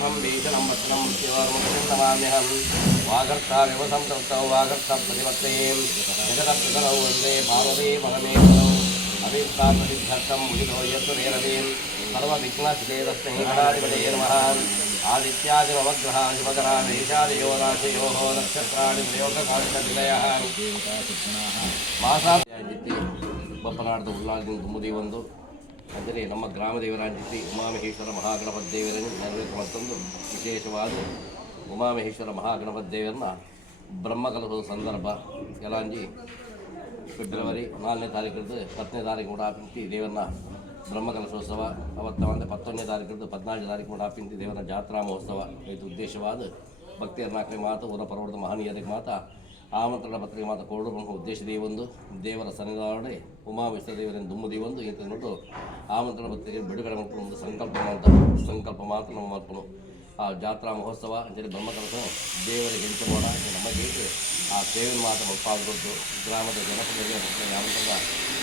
ब्रह्मं बीजनं वचनं शिवमुखं नमाम्यहं वागर्ताविव संतप्तौ वागर्तप्रतिपत्तये जगदप्रतनौ वन्दे पार्वती परमेश्वरौ अभिप्राप्रसिद्धर्थं मुदितो यत्सुरेरवीं सर्वविघ्नस्तेतस्मै गणाधिपतये नमः आदित्यादिनवग्रहादिमकरामेषादियो राशयोः नक्षत्राणि प्रयोगकालिकविलयः ಮಾಸಾಂತಿ ಬಪ್ಪನಾಡದ ಉಲ್ಲಾಸದಿಂದ ತುಂಬುದಿ ಒಂದು ಅಂದರೆ ನಮ್ಮ ಗ್ರಾಮದೇವರಾಂಜಿತಿ ಉಮಾಮಹೇಶ್ವರ ಮಹಾಗಣಪತಿ ದೇವರನ್ನು ನೆರವೇರಿಸ ಮತ್ತೊಂದು ವಿಶೇಷವಾದ ಉಮಾಮಹೇಶ್ವರ ಮಹಾಗಣಪತಿ ದೇವರನ್ನ ಬ್ರಹ್ಮಕಲಸದ ಸಂದರ್ಭ ಯಲಾಂಜಿ ಫೆಬ್ರವರಿ 4ನೇ ತಾರೀಕಿದ್ದು 10ನೇ ತಾರೀಕು ಮುಡಾಪಿಂತಿ ದೇವರನ್ನ ಬ್ರಹ್ಮಕಲಶೋತ್ಸವ ಅವತ್ತ ಅಂದರೆ 11ನೇ ತಾರೀಕಿದ್ದು 14ನೇ ತಾರೀಕು ಮುಡಾಪಿಂತಿ ದೇವರ ಜಾತ್ರಾ ಮಹೋತ್ಸವ ಇದು ಉದ್ದೇಶವಾದ ಭಕ್ತಿಯರ್ನಾಕರೆ ಮಾತು ಊರ ಪರವರ್ದ ಮಹನೀಯರಿಗೆ ಮಾತ ಆಮಂತ್ರಣ ಪತ್ರಿಕೆ ಮಾತು ಕೊರಡು ಬ್ರಹ್ಮ ಉದ್ದೇಶದೇ ಒಂದು ದೇವರ ಸನ್ನಿಧಾನಡೆ ಉಮಾಮೇಶ್ವರ ದೇವರನ್ನು ದುಮ್ಮದಿ ಒಂದು ಇಂತ ನೋಡು ಆಮಂತ್ರಣ ಪತ್ರಿಕೆ ಬಿಡುಗಡೆ ಮಾಡ್ಕೊಂಡು ಒಂದು ಸಂಕಲ್ಪ ಮಾತ್ರ ನಮ್ಮ ಮಾಡ್ಕೊಂಡು ಆ ಜಾತ್ರಾ ಮಹೋತ್ಸವ ಅಂತೇಳಿ ಬ್ರಹ್ಮಕಲಶ ದೇವರಿಗೆ ಹೆಂಚು ಮಾಡ ನಮ್ಮ ಜೀವಿಗೆ ಆ ಸೇವೆ ಮಾತ್ರ ಮುಪ್ಪಾಗಬೇಕು ಗ್ರಾಮದ ಜನಪದರಿಗೆ ಆಮಂತ್ರಣ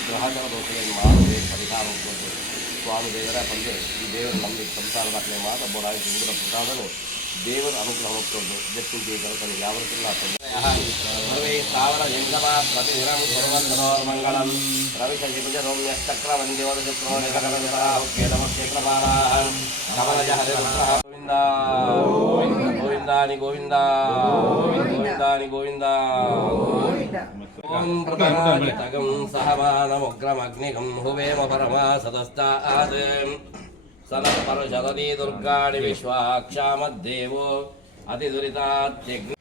ಗ್ರಹಗಳ ದೋಷಗಳನ್ನು ಮಾಡಬೇಕು ಪರಿಹಾರ ಹೋಗ್ಬೋದು ಸ್ವಾಮಿ ದೇವರ ಬಂದು ಈ ದೇವರ ನಮಗೆ ಸಂಸಾರ ದಾಖಲೆ ಮಾತ್ರ ಬೋರಾಗಿ ಇಂದ್ರ ಪ್ರಸಾದನು ದೇವರ ಅನುಗ್ರಹ ಹೋಗ್ಕೊಂಡು ಜಪ್ಪಿಂಚಿ ಕೆಲಸದಲ್ಲಿ ಯಾವ ರೀತಿಲ್ಲ ಸರ್ವೇ ಸ್ಥಾವರ ಜಂಗಮ ಪ್ರತಿದಿನಂ ಸರ್ವಂತರೋರ್ಮಂಗಳಂ ರವಿಶಂಕರಂ ಕಮಲಜ ಹರಿರುದ್ರಃ ಗೋವಿಂದ ಗೋವಿಂದಾನಿ ಗೋವಿಂದ ಗೋವಿಂದಾನಿ ಗೋವಿಂದ ಓಂ ಪ್ರತನಾಜಿತಗಂ ಸಹಮಾನಮುಗ್ರಮಗ್ನಿಗಂ ಹುವೇಮ ಪರಮಾ ಸದಸ್ತಾದ್ ಸನಪರುಷದೀ ದುರ್ಗಾಣಿ ವಿಶ್ವಾಕ್ಷಾಮದ್ದೇವೋ ಅತಿ ದುರಿತಾತ್ಯಗ್ನಿ